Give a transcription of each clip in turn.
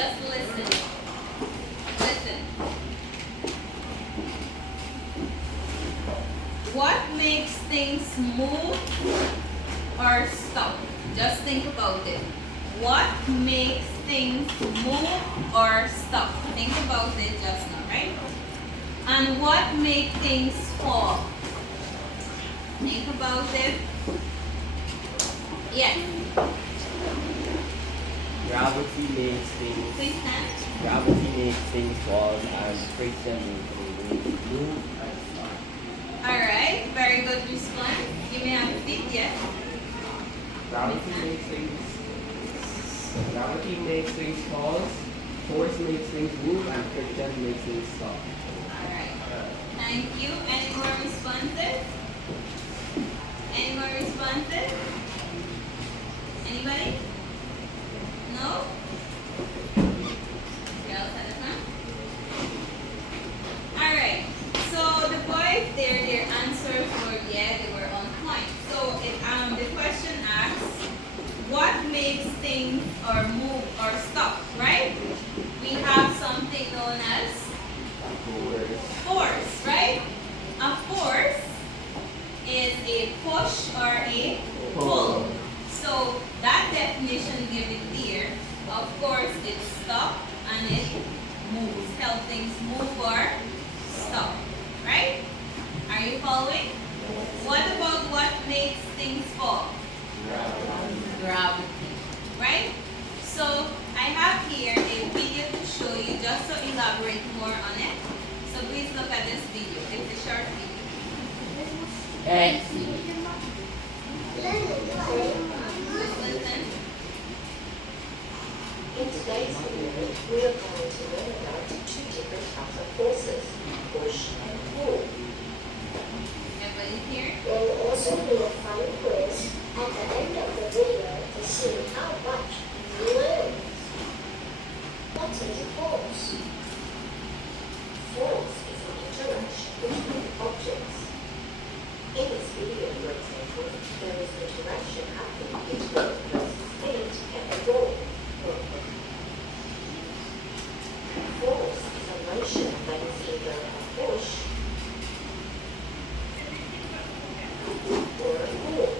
Just listen. Listen. What makes things move or stop? Just think about it. What makes things move or stop? Think about it just now, right? And what makes things fall? Think about it. Yes. Gravity makes things. Please stand. Gravity makes things fall, and friction makes things move and stop. Alright, very good response. You may have a seat, yes. Gravity makes things fall. Force makes things move, and friction makes things stop. Alright. Thank you. Any more responses? Any more responses? Anybody? No? Girls at the front? Alright. So the boys there, their answers were yeah, they were on point. So the question asks, what makes things or move or stop, right? We have something known as force, right? A force is a push or a pull. So that definition given here, of course, it stops and it moves. Help things move or stop, right? Are you following? What about what makes things fall? Gravity, right? So I have here a video to show you just to elaborate more on it. So please look at this video. It's a short video. X. Just listen. In today's video, we are going to learn about two different types of forces, push and pull. Everybody here? There will also be a fun quiz at the end of the video to see how much you learned. What is a force? Force is an interaction between objects. In this video, for example, there is interaction happening between the person's feet and the ball. Force is a motion that is either a push or a pull.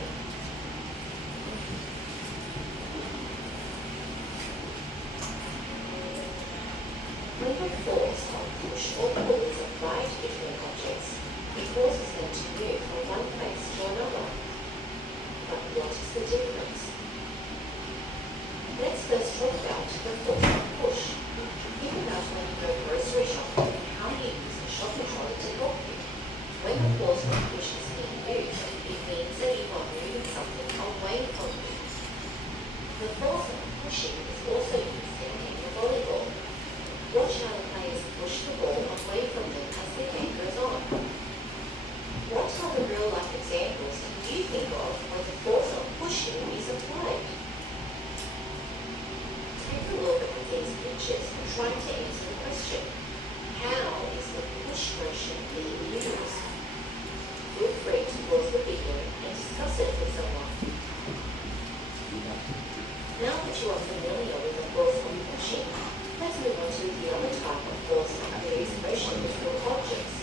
When the force of push or pull is applied between objects, it causes them to move from one place to another. But what is the difference? Let's first talk about the force of push. Think about when you go grocery shopping and how you use the shopping trolley to help you. When the force of push is being used, it means that you are moving something away from you. The force of pushing is also used in a game of volleyball. Watch how the players push the ball away from them as the game goes on. What other real-life examples can you think of where the force of pushing is applied? Take a look at these pictures and try to answer the question. How is the push motion being used? Feel free to pause the video and discuss it with someone. Now that you are familiar with the force of pushing, let's move on to the other type of force that creates motion between objects,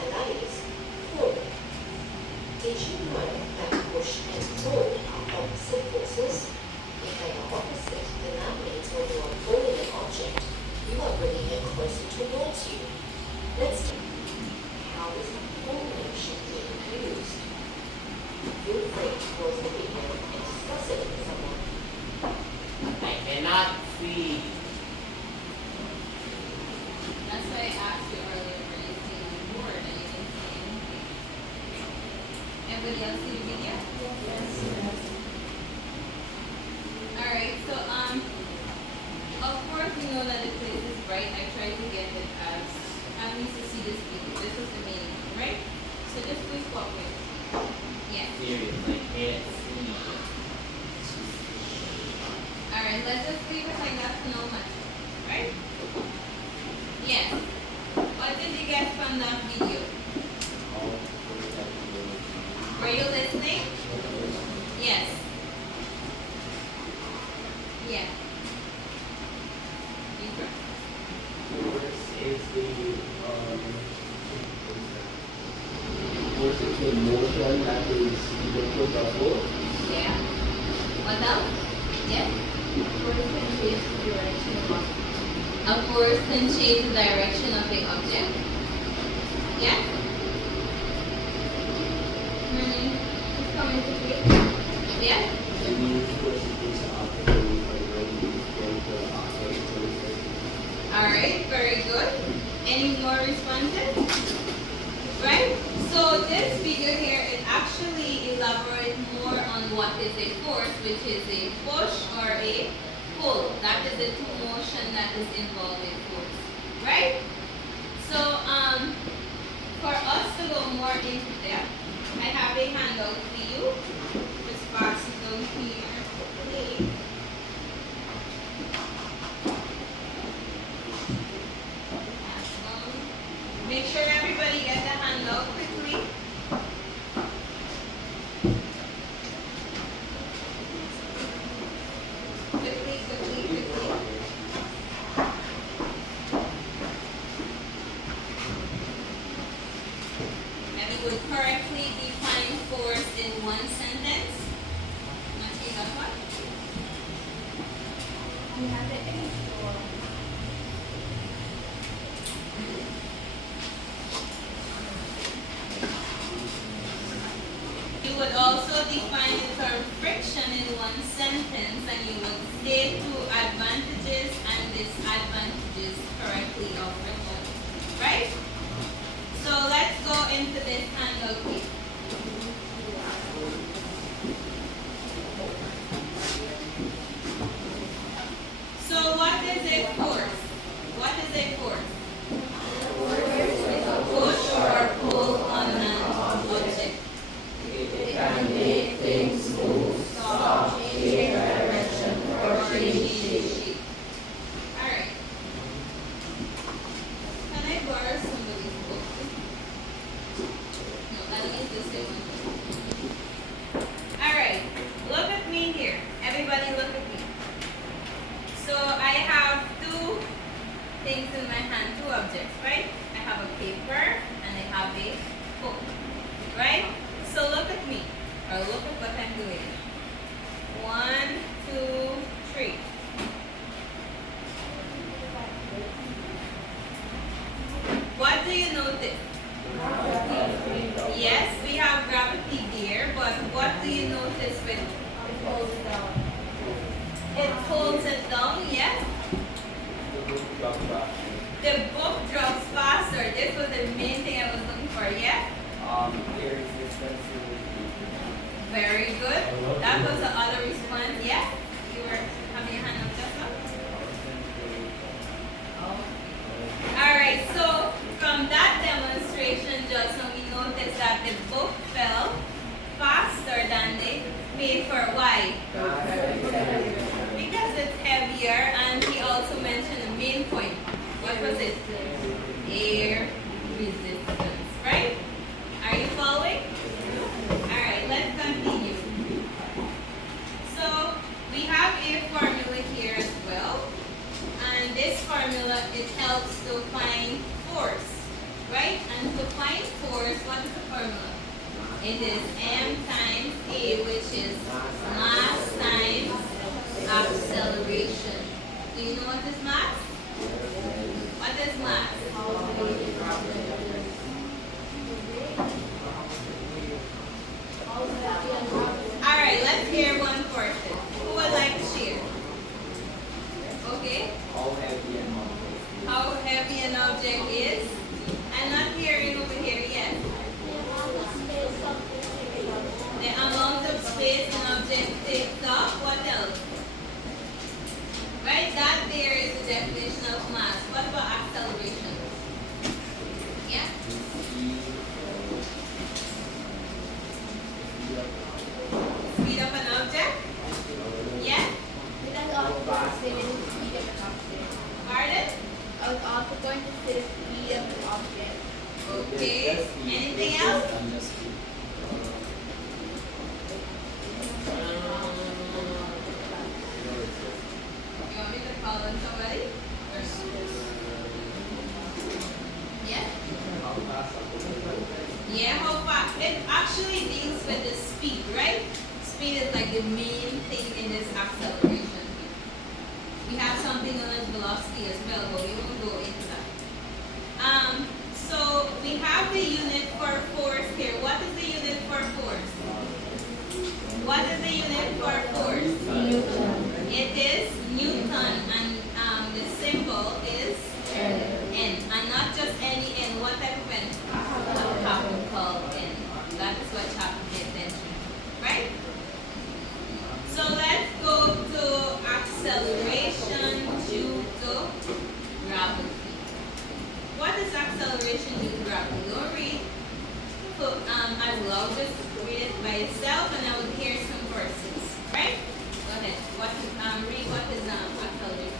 and that is pull. Did you know that push and pull are opposite forces? If they are opposite, then that means when you are pulling an object, you are bringing it closer towards you. Let's see. How is the pull motion being used? Feel free to pause the video and discuss it with someone. I cannot see. That's why I asked you earlier when you see on the board and you didn't see anything. Everybody else see the video? Yes. Alright, so of course we know that the place is bright. I tried to get it as at least to see this video. This is the main one, right? So just please cooperate. Yeah. Serious, I can't see. Alright, let's just leave it like that for no much. Right? Yes. What did you get from that video? Were you listening? Yes. Yeah. Force is force is the motion that is either push or pull. Yeah. What else? Yes. A force can change the direction of the object. Yeah. It's coming to you. Yeah. It means force is the object away from where you going to the object. All right. Very good. Any more responses? Right. So this figure here, it actually elaborates more on what is a force, which is a push or a pull. That is the two motion that is involved in force. Right? So for us to go more into depth, I have a handout for you. Just pass it down here. Okay. Make sure everybody gets the handout quickly. Quickly. And we would correctly define force in one sentence. Not in that one. You have it in You would also define the term friction in one sentence, and you would state two advantages and disadvantages correctly of friction. Right? So let's go into this handout here. So what is a force? What is a force? Push or pull on an object. It can make things move, stop, change direction, or change shape. Alright. Can I borrow somebody's book? No, I don't need this one. Alright. Look at me here. Everybody look at me. So I have two things in my hand, two objects, right? I have a paper and I have a book, right? So look at me, or look at what I'm doing. 1, 2, 3. What do you notice? Yes, we have gravity there, but what do you notice with it? It holds it down, yes? The book drops faster. This was the main thing I was looking for, yeah? Air resistance to Very good. That was the other response, yeah? You were having your hand up just now? Alright, so from that demonstration just now, we noticed that the book fell faster than the paper. Why? Because it's heavier, and he also mentioned the main point. What was it? Air resistance, right? Are you following? Alright, let's continue. So we have a formula here as well. And this formula, it helps to find force, right? And to find force, what is the formula? It is m times a, which is mass times acceleration. Do you know what is mass? What is mass? Alright, let's hear one person. Who would like to share? Okay. How heavy an object is? I'm not hearing over here yet. The amount of space an object takes up. What else? Right, that there is the definition of mass. What about acceleration? Yeah? Speed up an object? Yeah? Pardon? I was also going to say the speed of the object. Okay. Anything else? You want me to call on somebody? velocity as well, but we won't go into that. So we have the unit for force here. What is the unit for force? What is the unit for force? Newton. It is Newton, and the symbol is N. And not just any N. What type of N? A capital N. That is what you have to pay attention to, right? So let's go to acceleration due to gravity. What is acceleration due to gravity? Don't read as well. Just read it by itself, and I will hear some verses. Right? Go ahead. Read what is acceleration.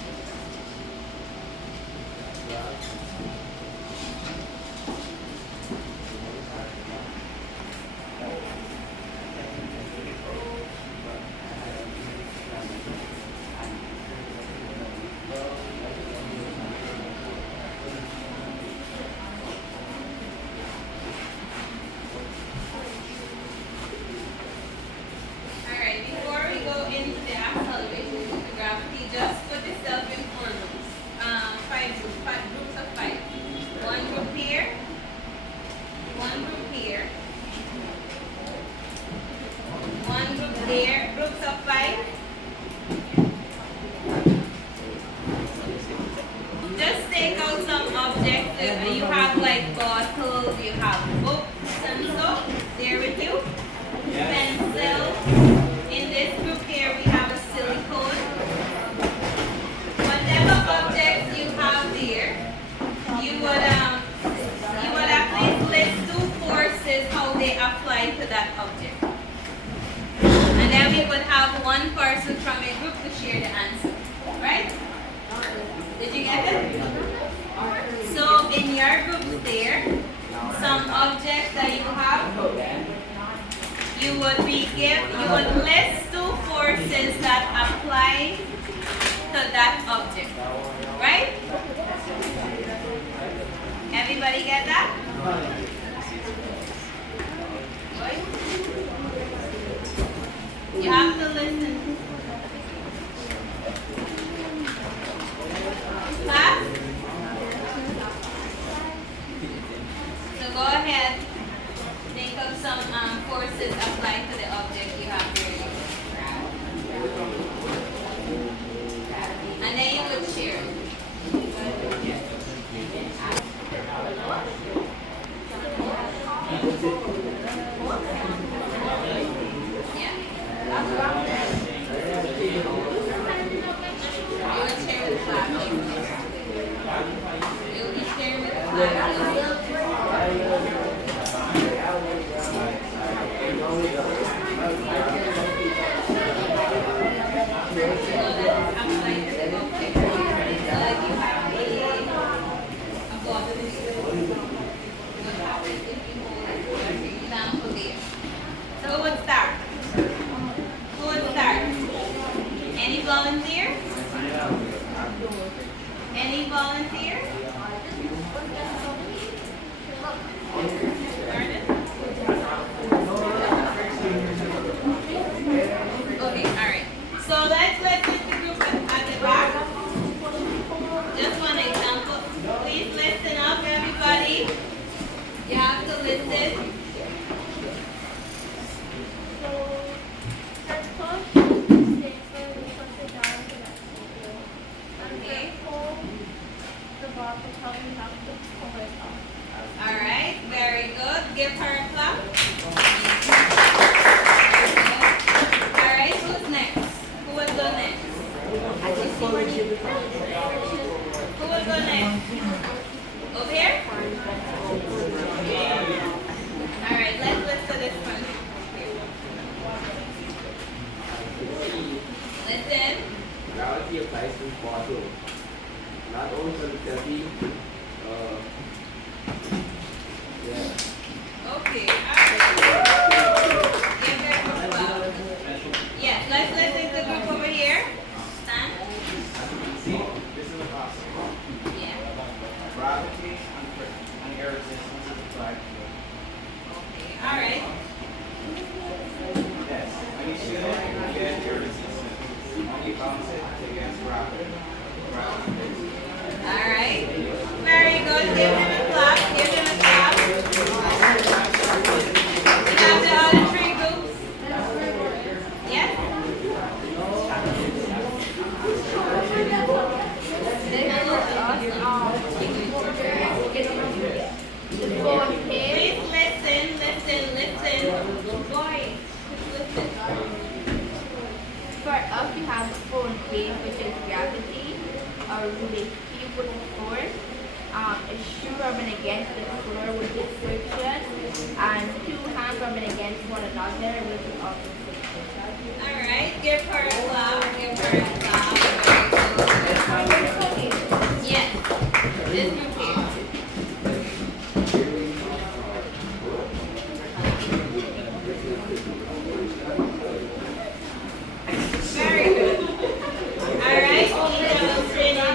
Alright, before we go into the acceleration due to gravity, just put yourself in 4 groups. 5 groups of 5. One group here. One group here. One group there. Groups of 5. Just take out some objects. You have like bottles, you have books and so. There with you. Pencil. In this group here we have a silicone. Whatever objects you have there, you would at least list 2 forces how they apply to that object. And then we would have one person from a group to share the answer. Right? Did you get it? So in your groups there, some objects that you have, you would list 2 forces that apply to that object. Right? Everybody get that? You have to listen. Class? So go ahead. Think of some forces applied to the object you have there. And then you would share. Yeah. You would share with class. You would share with class. So who would start? Who would start? Any volunteer? Any volunteer? Pardon? Okay, alright. So let's listen to group at the back. Just one example. Please listen up, everybody. You have to listen. Okay. Alright, very good. Give her a clap. Alright, who's next? Who will go next? Who will go next? Over here? Alright, let's listen to this one. Listen. Gravity applies to bottle. Not only for the heavy, Okay, alright. Give her a clap. Yes, let's listen to the group over here. Stand. See, this is a process. Yeah. Gravity and air resistance is applied to it. Okay, alright. Yes. When you shoot it, you get air resistance. When you bounce it against gravity, gravity The phone case. Please listen. Boys, listen. For up, you have the phone case, which is gravity, a Rubik's cube with force, a shoe rubbing against the floor with is friction, and two hands rubbing against one another, which is also friction. Alright, give her a clap. Very good. Yes. This group here. Very good. Alright, we demonstrated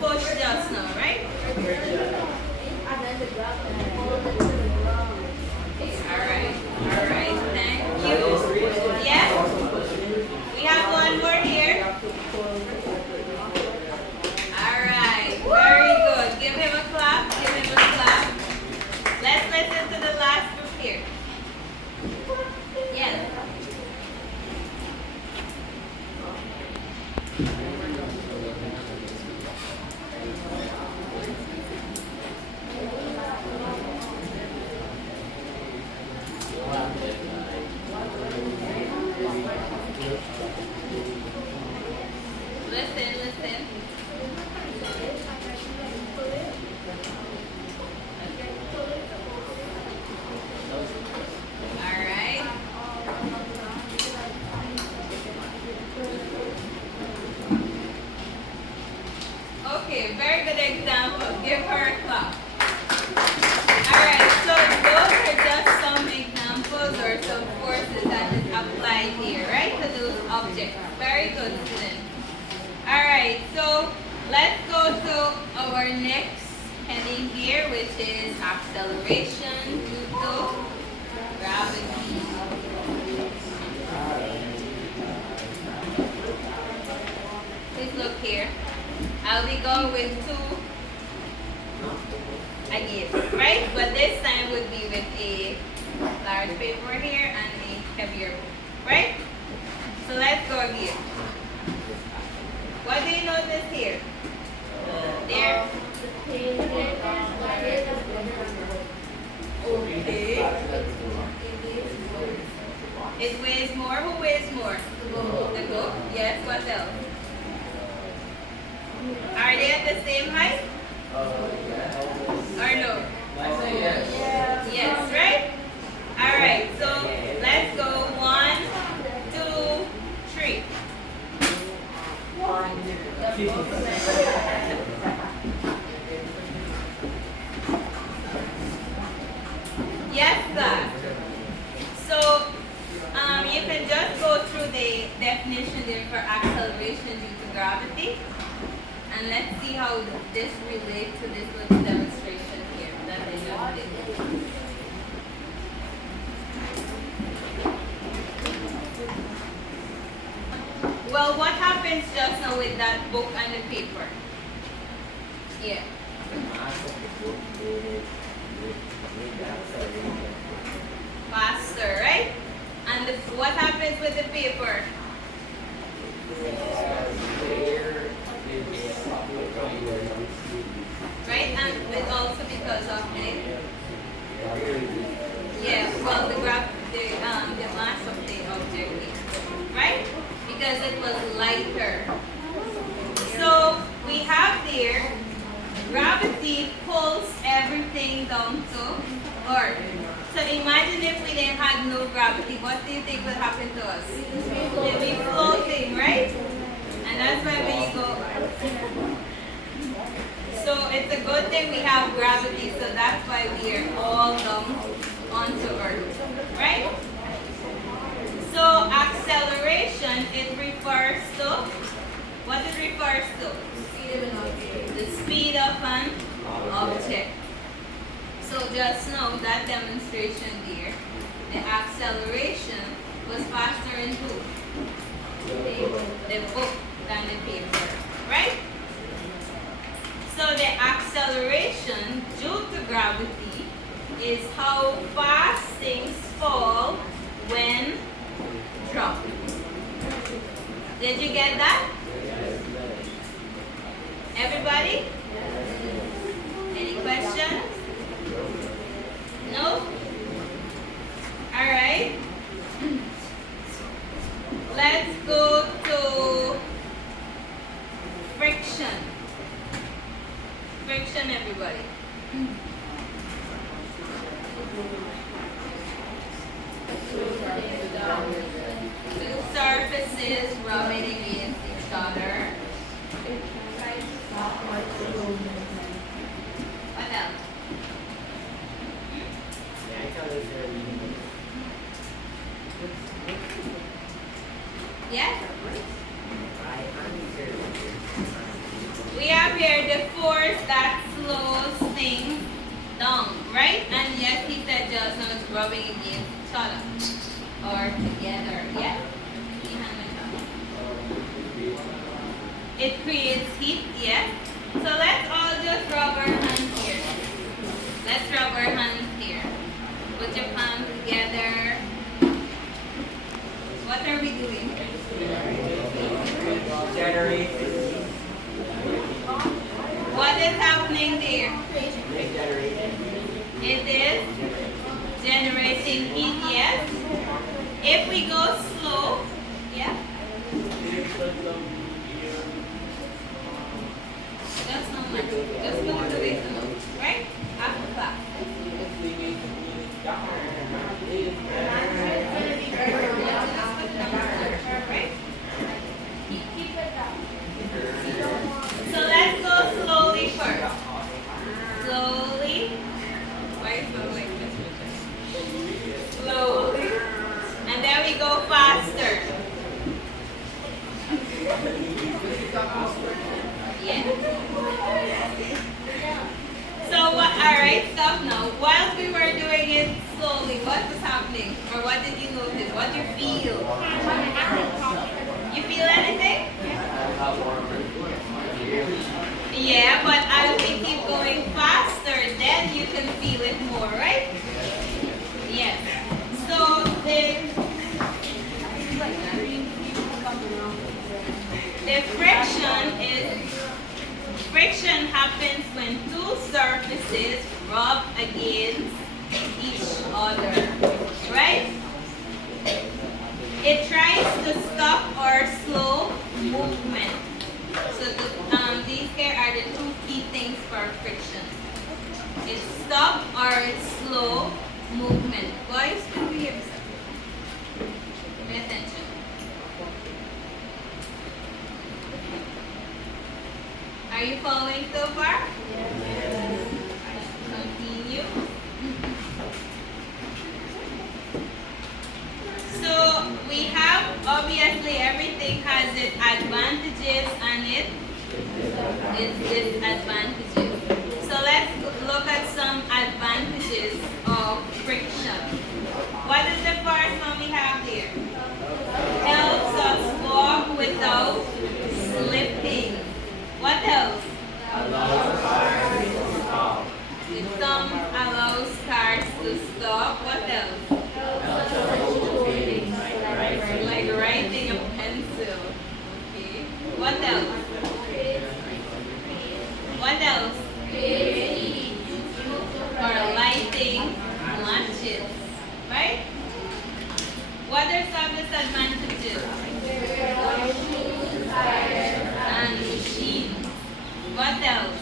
push just now, right? Alright, thank you. Yes? We have one more here. Alright, very good. Give him a clap, Let's listen to the last group here. Yes. Listen. Alright. Okay, very good example. Give her a clap. Alright, so those are just some examples or some forces that is applied here, right, to those objects. Very good, students. Alright, so let's go to our next heading here, which is acceleration due to gravity. Please look here. I'll be going with two again, right? But this time would be with a large paper here and a heavier book, right? So let's go again. What do you notice here? There. It weighs more. Who weighs more? The book. Yes. What else? Are they at the same height? Or no? I say yes. Yes, right? Alright, so let's go 1, 2, 3. Yes, class. So you can just go through the definition there for acceleration due to gravity. And let's see how this relates to this little demonstration here that they just did. Well, what happens just now with that book and the paper? Yeah. Faster, right? And what happens with the paper? Right? And it's also because of the mass of the object, right? Because it was lighter. So we have there, gravity pulls everything down to earth. So imagine if we didn't have no gravity, what do you think would happen to us? We'd be floating, right? And that's why when you go, so it's a good thing we have gravity, so that's why we are all down onto earth, right? So acceleration, it refers to, what it refers to? The speed of an object. So just know that demonstration there, the acceleration was faster in who? The book than the paper, right? So the acceleration due to gravity is how fast things fall when dropped. Did you get that? Everybody? friction, everybody? Two surfaces rubbing against each other. What else? Yes? We have here the force that slows things down, right? And yes, he said just now it's rubbing against each other or together. Yes? It creates heat, yes? So let's all just rub our hands here. Let's rub our hands here. Put your palms together. What are we doing? What is happening there? It is generating heat, yes? If we go slow, yeah? Just not much. Just look at the way to move, right? After clap. Perfect. So let's go slowly first. Slowly. Why is it like this? Slowly. And then we go faster. Yeah. So what? All right, stop now. Whilst we were doing it slowly, what was happening, or what did you notice? What do you feel? You feel anything? Yeah, but as we keep going faster, then you can feel it more, right? Yes. So the friction happens when two surfaces rub against each other, right? It tries to stop or slow movement. So these here are the two key things for friction. It's stop or it's slow movement. Boys, can we hear this? Pay attention. Are you following so far? Yes. Continue. So we have, obviously everything has its advantages and its disadvantages. So let's look at some advantages of friction. What is the first one we have here? Helps us walk without slipping. What else? It allows cars to stop. What else? Like writing a pencil. Okay. What else? What else? For lighting matches. Right? What are some disadvantages? And machine. What else?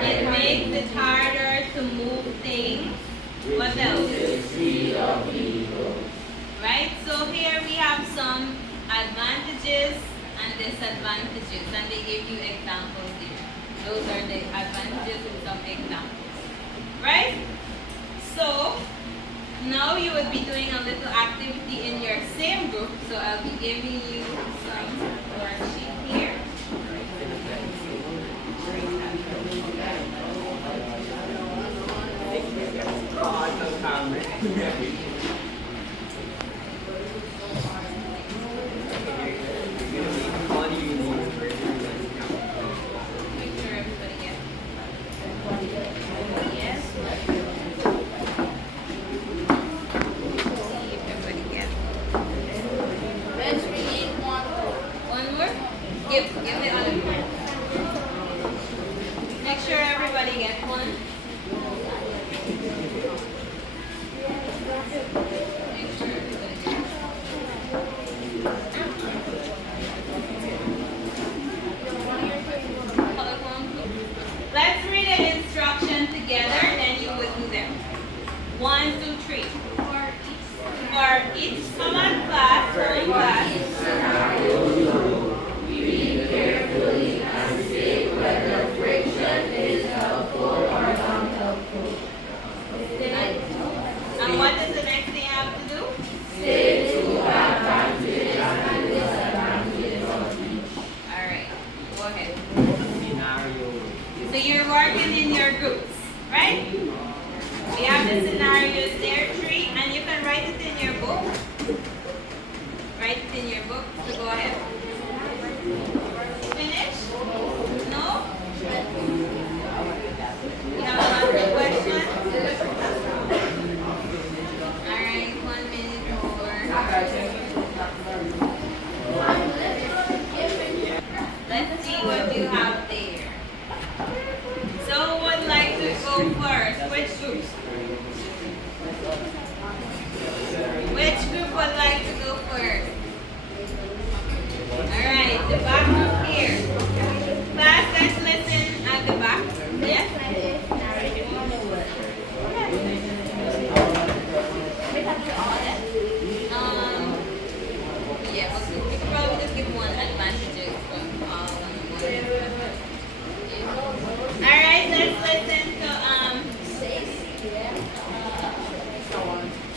It makes it harder to move things. What else? Right? So here we have some advantages and disadvantages, and they give you examples here. Those are the advantages with some examples. Right? So now you would be doing a little activity in your same group. So I'll be giving you some worksheet here. Make sure everybody gets it. Yes. See if everybody gets it. Let's read One more? Give the other one. Make sure everybody gets one. Make sure everybody gets one. you're working in your groups, right? We have the scenarios there, 3, and you can write it in your book. Write it in your book, so go ahead. Finish? No? You have another question? Alright, 1 minute more. Let's see what you have there. So who would like to go first? Which group? Which group would like to go first? Alright, the back group here. Class, let's listen at the back. Yes? Yeah, but we could probably just give one advantages from all of them. Alright, let's listen to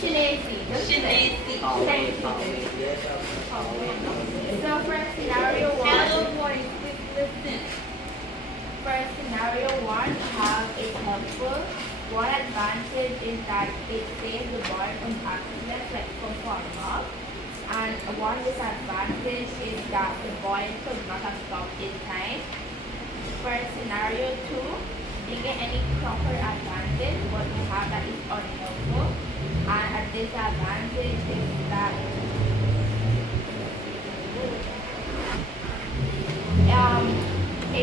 Shanacy. So for scenario 1, Hello boys, please listen. for scenario 1, we have a helpful. One advantage is that it saves the boy from accidents like from falling off. And one disadvantage is that the boy could not have stopped in time. For scenario 2, didn't get any proper advantage, but we have that is unhelpful. And a disadvantage is that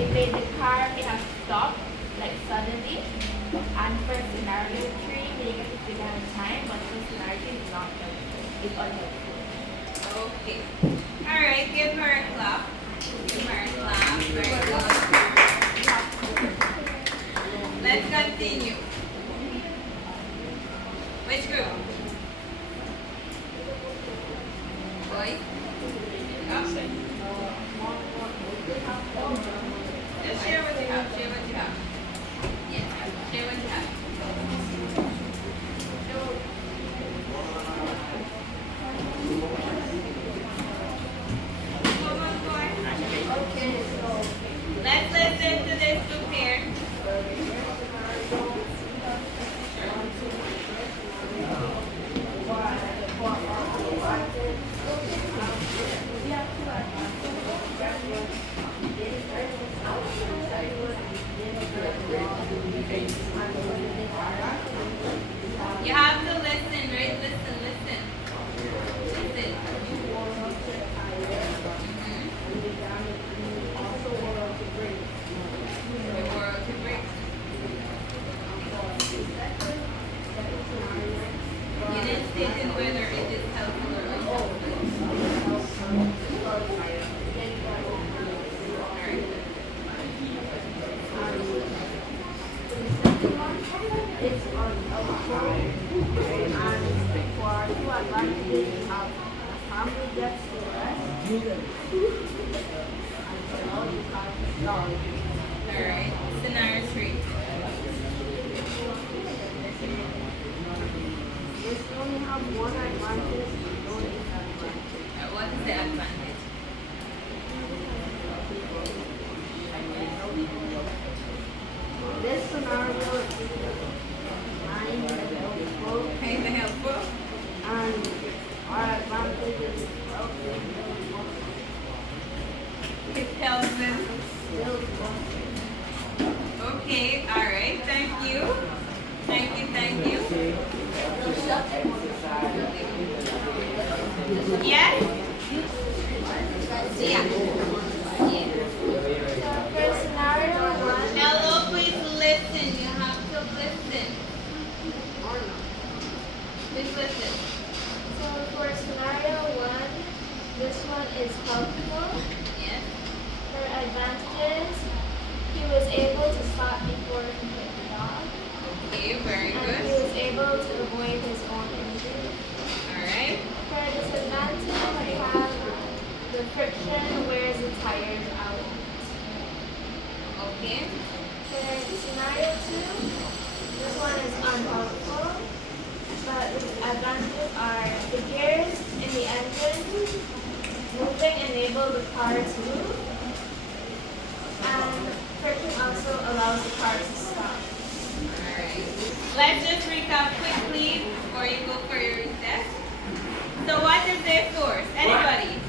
the car may have stopped like suddenly. And for scenario 3, we didn't get to figure out time, but for scenario 2 is not helpful. It's unhelpful. Okay. Alright, give her a clap. Give her a clap. Very good. Let's continue. Which group? Boys? Just share what you have. Share what you have. Yeah, share what you have. Come on, boy. Let's listen to this group here. You have to listen, right? Listen. Listen. The world to break. You didn't state in whether it is helpful or unhelpful. It's unhelpful. And for 2 advantages, we have a family gets to rest. And all you have is love. Alright, scenario 3. This only have one advantage, no disadvantage. What is the advantage? This scenario is kind of helpful, Kind of helpful. and our advantage is helping It helps them. still Okay, alright, thank you. Thank you. Yes? Yeah. For scenario 1, Hello, please listen. You have to listen. Please listen. So for scenario 1, this one is helpful. Yes? For advantages, he was able to stop before he hit the dog. Okay, very And he good. was able to avoid his own injury. Alright. For disadvantage, we have the friction wears the tires out. Okay. For scenario 2, this one is unhelpful. But the advantages are the gears in the engine moving enable the car to move. And Friction also allows the car to stop. Alright. Let's just recap quickly before you go for your recess. So what is a force? Anybody?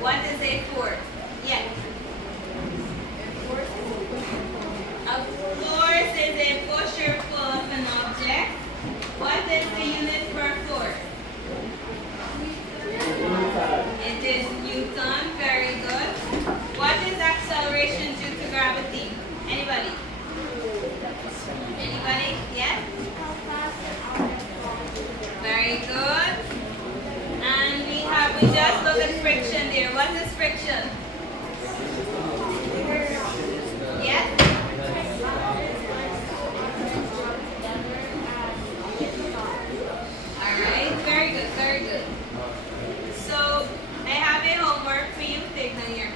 What is a force? Yes. A force is a push or pull of an object. What is the unit for force? It is Newton. Very good. What is acceleration due to gravity? Anybody? Anybody? Yes? Very good. And we just look at friction there. What is friction? Yes? Alright, very good, very good. So I have a homework for you. Take down your